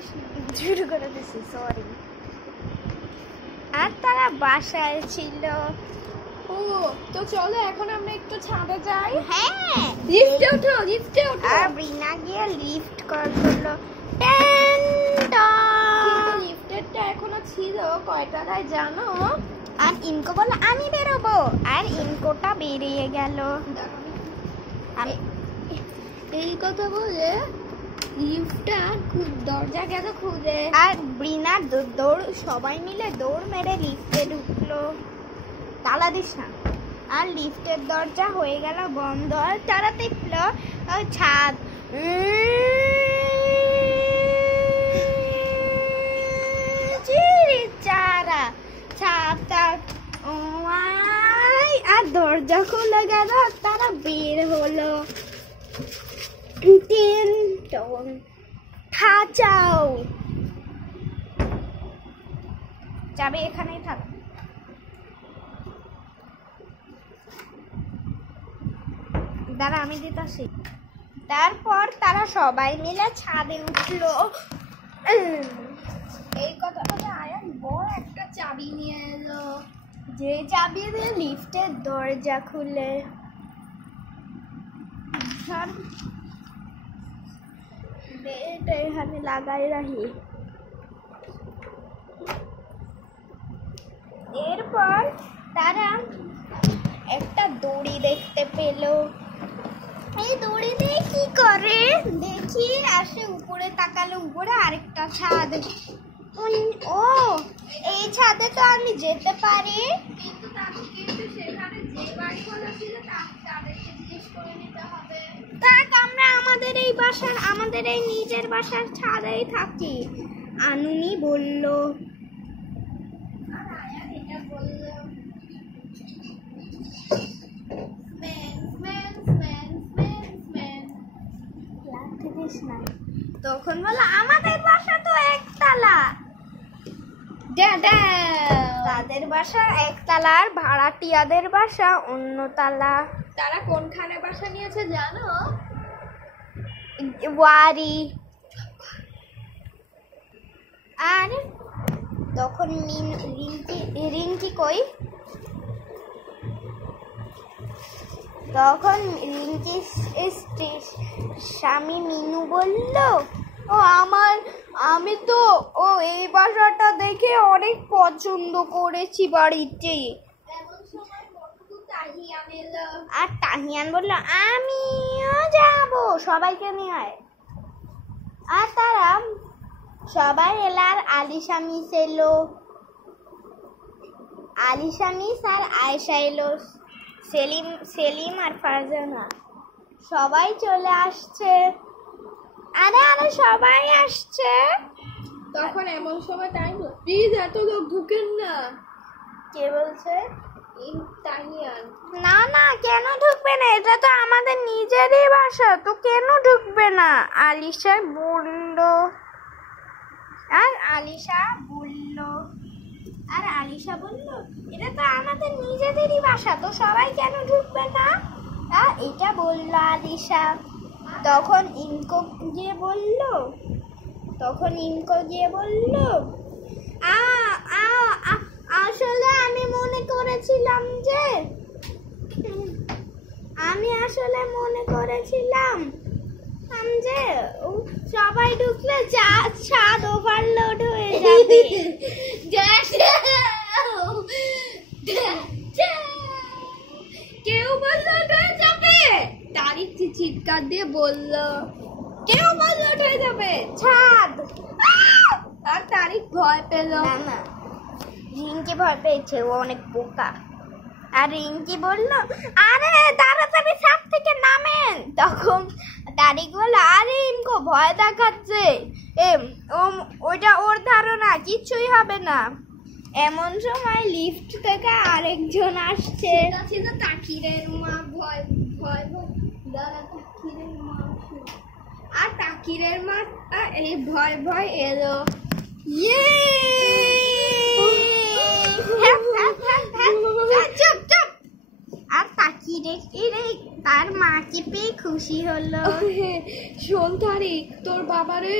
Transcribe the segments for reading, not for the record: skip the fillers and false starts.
দিছি সরি। আর তারা বাসায় ছিল। ও তো চলো এখন আমরা একটু ছাদে যাই। হ্যাঁ লিফটে ওঠো লিফটে ওঠো। আর ব্রিনা গিয়ে লিফট করলো। লিফটেরটা এখনো ছিল কয় টাকায় জানো? আর ইনকো বললো আমি বেরোবো, আর ইনকোটা বেরিয়ে গেল। আমি এই কথা বলে লিফটটা দরজা গেল খুলে। আর ব্রিনা দৌড় সবাই মিলে দৌড় মেরে লিফটে ঢুকলো। তালা দিস না। আর লিফটের দরজা হয়ে গেল বন্ধ। আর তারা দেখলো ছাদ চারা ছাদটা আর দরজা খুলে গেল। তারা বের হলো। খাঁচাও যাবে, এখানেই থাক। দাঁড়া আমি দিতাছি। তারপর তারা সবাই মিলে ছাদে উঠলো। এই কথা বলে আয়ান বড় একটা চাবি নিয়ে এলো। যে চাবি দিয়ে লিফটের দরজা খুলে। এটা এখানে লাগাই রাখি। এরপর তারা একটা দড়ি দেখতে পেল। এই দড়ি দিয়ে কি করে দেখি, আসে উপরে তাকালো। উপরে আরেকটা ছাদ। ও এই ছাদে তো আমি যেতে পারি, কিন্তু সেখানে যে বাড়িগুলো ছিল তাদেরকে জিজ্ঞেস করে নিতে হবে। তাক আমরা আমাদের এই নিজের বাসার ছাদেই থাকি, আনুনি বলল। আর আয়ান এটা বলল তখন বলো আমাদের বাসা তো একতলা। তাদের বাসা একতলা আর ভাড়াটিয়াদের বাসা অন্য তালা। তারা কোনখানে বাসা নিয়েছে জানো? ওয়ারি। আর তখন রিঙ্কি কই? তখন রিঙ্কির স্বামী মিনু বলল, আমি তো এই বাসাটা দেখে অনেক পছন্দ করেছি বাড়িতে। আর তাহিয়ান বলল আমিও যাব, সবাইকে নিয়ে আয়। আর তারা সবাই এলো। আর আলিশা মিস এলো, আলিশা মিস আর আয়েশা এলো, সেলিম আর ফারজানা সবাই চলে আসছে। আরে সবাই আসছে। তখন এমন সময় তাই প্লিজ এত লোক ঢুকেন না। কে বলছে? তাহিয়ান। না কেন ঢুকবে না, এটা তো আমাদের নিজেরই বাসা, তো কেন ঢুকবে না? আলিশা বলল। আর আলিশা বলল এটা তো আমাদের নিজেদেরই বাসা, তো সবাই কেন ঢুকবে না? এটা বলল আলিশা। তখন ইনকো গিয়ে বলল আসলে আমি মনে করেছিলাম যে সবাই ঢুকলে ছাদ ওভারলোড হয়ে যাবে। কেউ বললো হয়ে যাবে, তারিখ চিৎকার দিয়ে বলল কেউ বললো হয়ে যাবে ছাদ। আর তারিখ ভয় পেল না রিঙ্কি ভয় পেয়েছে, ও অনেক বোকা। আর রিঙ্কি বলল আরে তাড়াতাড়ি ছাদ থেকে নামেন। তখন তারিক বলল আরে ইনকো ভয় দেখাচ্ছে, ওইটা ওর ধারণা, কিছুই হবে না। এমন সময় লিফট থেকে আরেকজন আসছে। ছিল তাকিরের মা। ভয় তাকিরের মা। আর তাকিরের মা এই ভয় এলো। চুপ। আর কিরে তার মাকে পেয়ে খুশি হলো। শোন তারিক, তোর বাবারে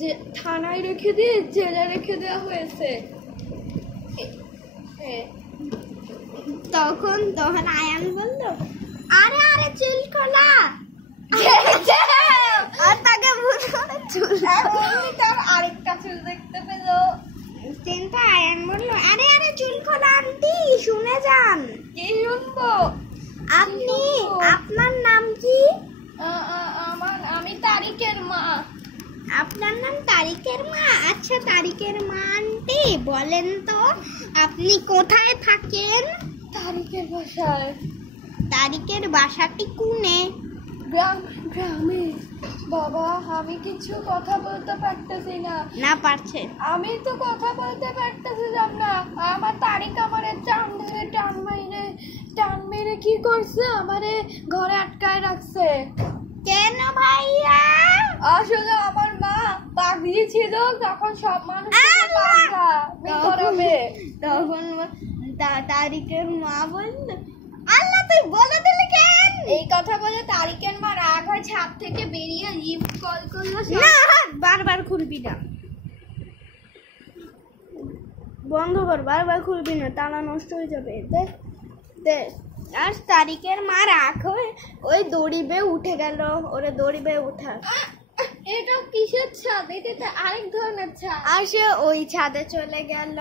যে থানায় রেখে দিয়ে জেলে রেখে দেওয়া হয়েছে। তখন আয়ান বলল, আরে চুল খোলা। আর তাকে চুল তার আরেকটা চুল দেখতে পেল। কিন্তু আয়ান বলল, আরে চুল খোলা আন্টি, শুনে যান। কি শুনবো? আপনার নাম কি? আমি তারিকের মা। আপনার নাম তারিকের মা? আচ্ছা তারিকের মা আন্টি, বলেন তো আপনি কোথায় থাকেন? তারিকের বাসায়। তারিকের বাসাটি কোনে? গ্রামে। বাবা, আমি কিছু কথা বলতে পারতেছি না। পারছে? আমি তো কথা বলতে পারতেছিলাম না। আমার তারিক আমারে টান মেরে কি করছে, আমারে ঘরে আটকায় রাখছে। কেন ভাইয়া? আসলে আমার মা পাগলি ছিল, তখন সব মানুষ তখন তারিকের মা বলল, আল্লাহ তুই বলে দিলি কেন? এই কথা বলে তারিকের মা রাগ হয়, ছাদ থেকে বেরিয়ে লিফট কল করলো। না, বারবার খুলবি না, বন্ধ কর, বারবার খুলবি না, তালা নষ্ট হয়ে যাবে। দেখ আর তারিকের মা রাগ হয়ে ওই দড়ি বেয়ে উঠে গেল। ওরে দড়ি বেয়ে উঠা। এটা কিসের ছাদ? এটা আরেক ধরনের ছাদ। আর সে ওই ছাদে চলে গেল।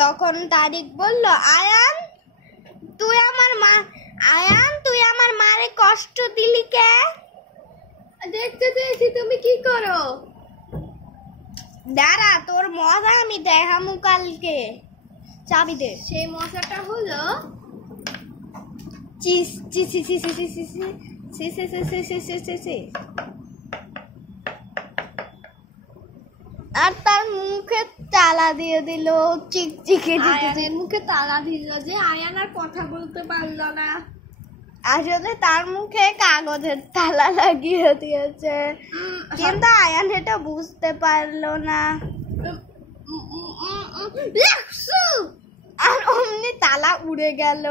তখন তারিক বলল, আয়ান তুই আমার মারে কষ্ট দিলি কে? দেখতে চেয়েছি তুমি কি করো। দাঁড়া, তোর মজা আমি দেখামু কালকে। চাবি দে। সেই মজাটা হলো আর তার মুখে তালা দিয়ে দিল। চিকচিকে আয়ানের মুখে তালা দিল যে আয়ান আর কথা বলতে পারলো না। আসলে তার মুখে কাগজের তালা লাগিয়ে দিয়েছে, কিন্তু আয়ান এটা বুঝতে পারলো না। আর অমনি তালা উড়ে গেল।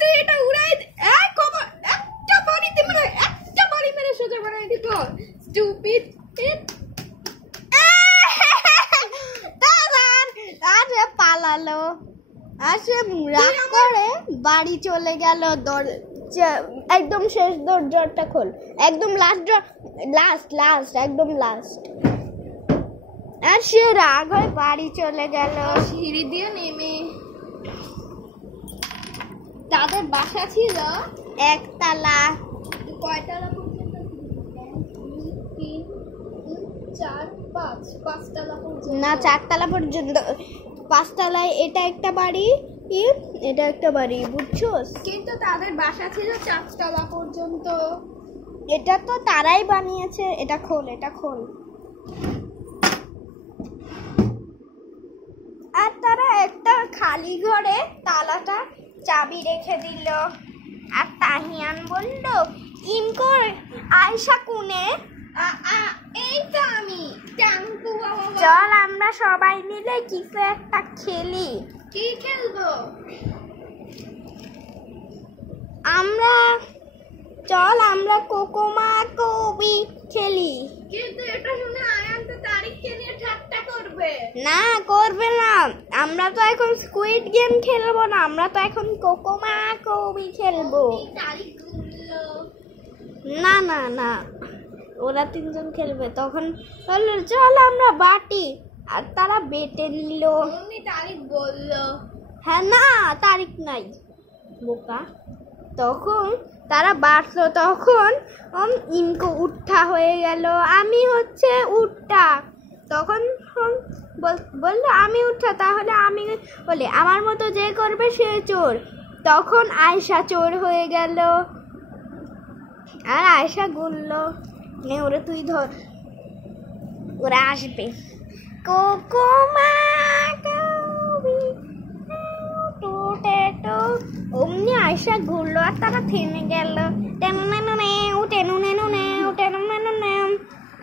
তুই এটা উড়াই একটা বাড়ি মেরে সোজা বানাই দিত। স্টুপিড। পালালো। আর সে রাগ করে বাড়ি চলে গেল। একদম শেষ দরজাটা খোল, একদম লাস্ট একদম লাস্ট। আর সে রাগ হয়ে বাড়ি চলে গেল। সিঁড়ি দিয়ে নেমে তাদের বাসা ছিল একতলা। কয়তলা পর্যন্ত? 3, 4, 5তলা পর্যন্ত। না, 4তলা পর্যন্ত। 5তলায় এটা একটা বাড়ি, এটা একটা বাড়ি, বুঝছোস? কিন্তু তাদের বাসা ছিল 4তলা পর্যন্ত। এটা তো তারাই বানিয়েছে। এটা খোল। আর তারা একটা খালি ঘরে তালাটা চাবি রেখে দিল। আর তাহিয়ান বলল, ইমকর আয়শা কোনে? এই তো আমি। চল আমরা সবাই মিলে কিছু একটা খেলি। কি খেলবো? আমরা কোকোমা কবি খেলি। কিন্তু এটা শুনে আয়ান তো তারিককে নিয়ে ঠাট্টা করবে। না, করবে না। আমরা তো এখন স্কুইড গেম খেলবো না, আমরা তো এখন কোকোমা কবি খেলবো। তারিক বললো, না, ওরা 3জন খেলবে। তখন বললো, চল আমরা বাটি। আর তারা বেটে নিল। তারিক বললো, হ্যাঁ, না তারিক নাই, বোকা। তখন তারা বাটলো। তখন ইনকো উঠা হয়ে গেল, আমি হচ্ছে উঠা। তখন বললো, আমি উঠা, তাহলে আমি বলে আমার মতো যে করবে সে চোর। তখন আয়শা চোর হয়ে গেল। আর আয়শা গুনলো, নে ওরে তুই ধর, ওরা আসবে। কোকোমা কবি অমনি আয়শা ঘুরলো আর তারা থেমে গেল।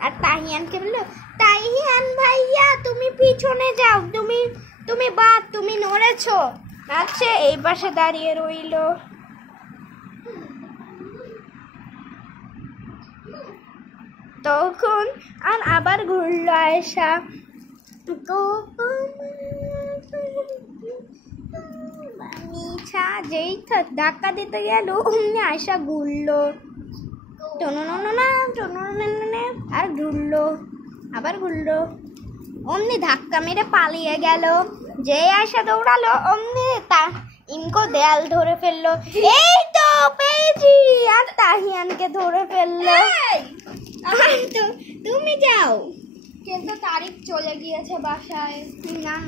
আর তাহিয়ানকে বললো, তাহিয়ান ভাইয়া তুমি পিছনে যাও, তুমি নড়েছো। আচ্ছা, এই পাশে দাঁড়িয়ে রইলো। তখন আর আবার ঘুরলো আয়েশা, নিশা যেই ধাক্কা দিতে গেল অমনি আয়েশা ঘুরলো, আর ঘুরলো, আবার ঘুরলো, অমনি ধাক্কা মেরে পালিয়ে গেল। যে আয়েশা দৌড়ালো অমনি ইমকো দেয়াল ধরে ফেললো, এই তো পেয়েছি, আর তাহিয়ানকে ধরে ফেললো। তো তুমি যাও, কিন্তু তারিক চলে গিয়েছে বাসায়। না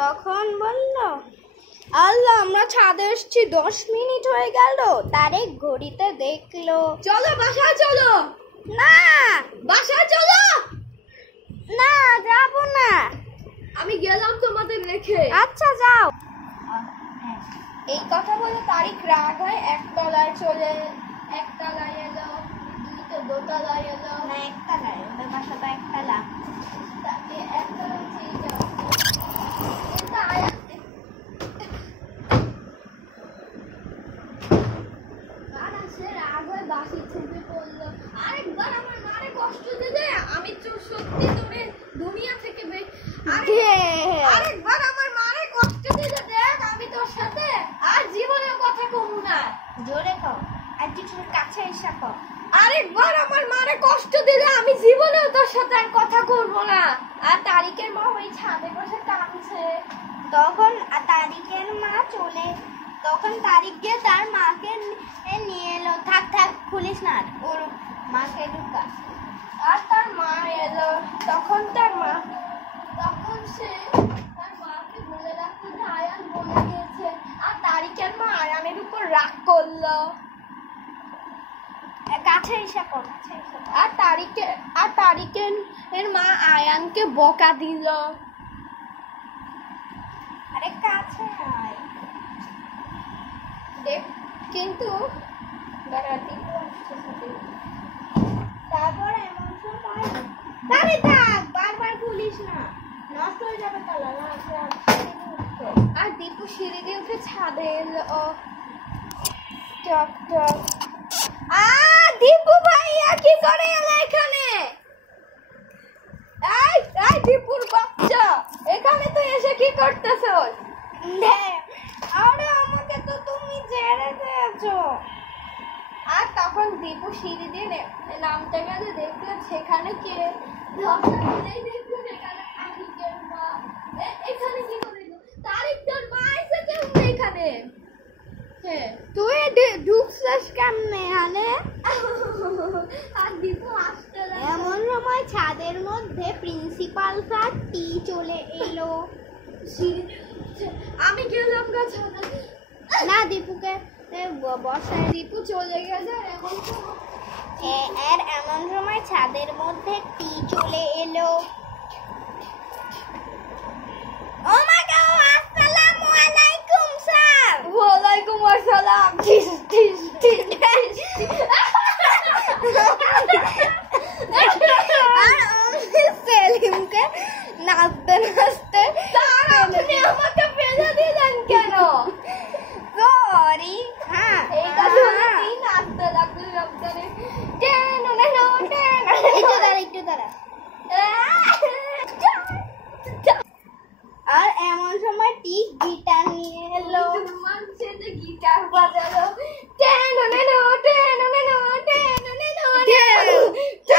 তখন বললো, আল্লাহ আমরা ছাদে এসছি, 10 মিনিট হয়ে গেল। তারিক ঘড়িতে দেখলো, চলো বাসায় চলো, না বাসায় চলো। না যাবো না, আমি গেলাম তোমাদের রেখে। আচ্ছা যাও। এই কথা বলে তারিক রাগ হয় একতলায় এলো, দোতলায় এলো, না একতলায়, ওদের বাসা তো একতলা। তাকে একতলায় চেয়ে যাও। বাসি ছুটে পড়লো, আরেকবার আমার মারে কষ্ট দিলে আমি সত্যি তোরে দুনিয়া থেকে আরেকবার আমার মারে কষ্ট দিলে দেখ আমি তোর সাথে আর জীবনে কথা কমু না। জোরে কও, আর তোর কাছে এসে কও, আরেকবার আমার মারে কষ্ট দিলে আমি জীবনেও তোর সাথে আর কথা করবো না। আর তারিকের মা ওই ছাদে বসে কাঁদছে। তখন তারিকের মা তখন তারিক গিয়ে তার মাকে নিয়ে এলো, থাক খুলিস না, ওর মাকে ঢুকা। আর তার মা এলো, তখন সে তার মাকে বলে রাখতো যে আয়ান বলে গিয়েছে। আর তারিকের মা আয়ানের উপর রাগ করলো। কাছে এসে কও, আর তারিকের মা আয়ানকে বকা দিল। আরে কাছে আয়। দেখ কিন্তু তারপর এমন সময় দাঁড়িয়ে থাক, বারবার খুলিস না, নষ্ট হয়ে যাবে তালা। আর দীপু সিঁড়ি দিয়ে উঠে ছাদে এলো। টক টক। দীপু ভাইয়া কি করে এলো এখানে? এই দীপুর বাচ্চা, এখানে তুই এসে কি করতেছস? আরে আমাকে তো তুমি ছেড়ে দিয়েছো। আর তখন দীপু সিঁড়ি দিয়ে নামতে গেলে দেখলো সেখানে কে, দেখলো সেখানে তারিকের মা। এখানে কি করে তারিক তোর মা এসেছে এখানে? তুই ঢুকছিস কেমনে হানে? আর দীপু আসতে এমন সময় ছাদের মধ্যে প্রিন্সিপাল স্যার টি চলে এলো। আমি গেলাম গা ছাদে। না দীপুকে বসায়। দীপু চলে গেছে। এমন সময় ছাদের মধ্যে টি চলে এলো। ও মা গো, আসসালামু আলাইকুম স্যার। ওয়ালাইকুম আসসালাম। সেলিমকে নাচতে নাচতে আপনি আমাকে ফেলে দিলেন কেন? সরি। হ্যাঁ এই কথা নাচতে লাগলো রক্তরে। একটু দাঁড়া। আর এমন সময় টি গিটার নিয়ে এলো। গিটার বাজালো।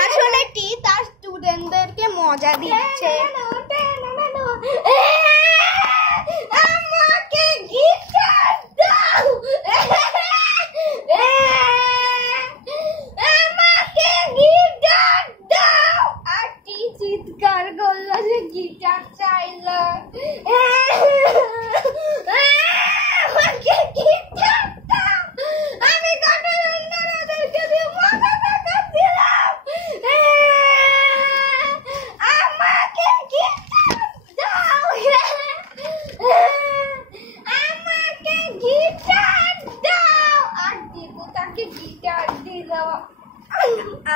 আসলে টি তার স্টুডেন্টদেরকে মজা দিচ্ছে। আমাকে গিটার দাও, আমাকে গিটার দাও। আর টি চিৎকার করলো যে গিটার চাইলো। আমাকে গিটার দাও, আমি কাটার অন্যদেরকে দিয়ে মজা দেখাচ্ছিলাম। আমাকে গিটার দাও, আমাকে গিটার দাও। আর দীপু তাকে গিটার দিল।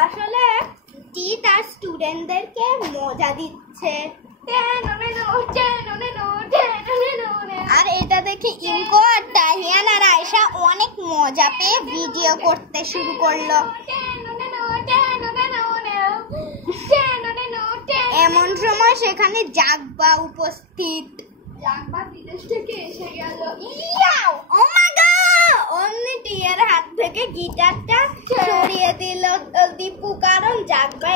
আসলে টি তার স্টুডেন্টদেরকে মজা দিচ্ছে। আর এটা দেখে ইমকো আর তাহিয়ান আর আয়েশা অনেক মজা পেয়ে ভিডিও করতে শুরু করলো। এমন সময় সেখানে জাগবা উপস্থিত। জাগবা বিদেশ থেকে এসে গেল। ও মা গড! অমনি টিয়ার হাত থেকে গিটারটা সরিয়ে দিল দীপু, কারণ জাগবা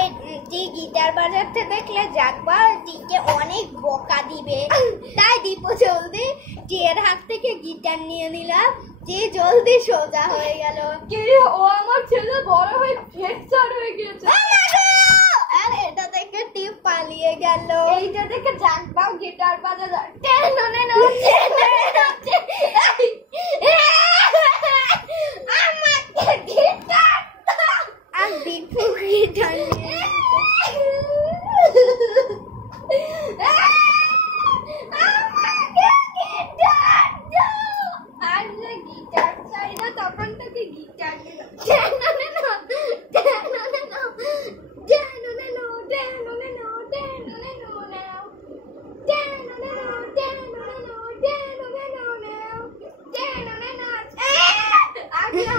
যে গিটার বাজাতে দেখলে জাগবা টিকে অনেক বকা দিবে। তাই দীপু জলদি টিয়ার হাত থেকে গিটার নিয়ে নিলাম, যে জলদি সোজা হয়ে গেল। কি ও আমার ছেলে বড় হয়ে ফ্রেকচার হয়ে গেছে। আর এটা থেকে টিপ পালিয়ে গেল। এইটা দেখে জাগবাও গিটার বাজালো। আমাকে গিটার আর দীপু গিটার নিয়ে আমাকে গিটার দাও। আর যে গিটার চাই না তখন তোকে গিটার দিল।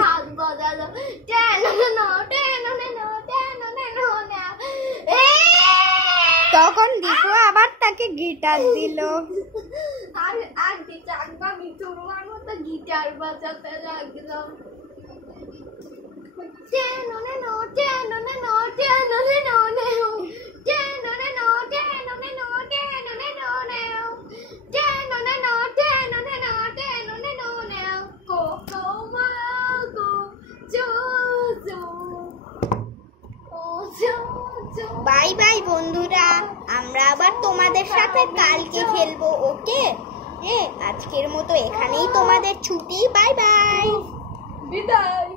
হাত বাজালো। তখন দীপু আবার তাকে গিটার দিল। আর জাগবা মিঠুর মতো গিটার বাজাতে লাগলো। বাই বাই বন্ধুরা, আমরা আবার তোমাদের সাথে কালকে খেলবো, ওকে? আজকের মতো এখানেই তোমাদের ছুটি। Bye bye. বিদায়।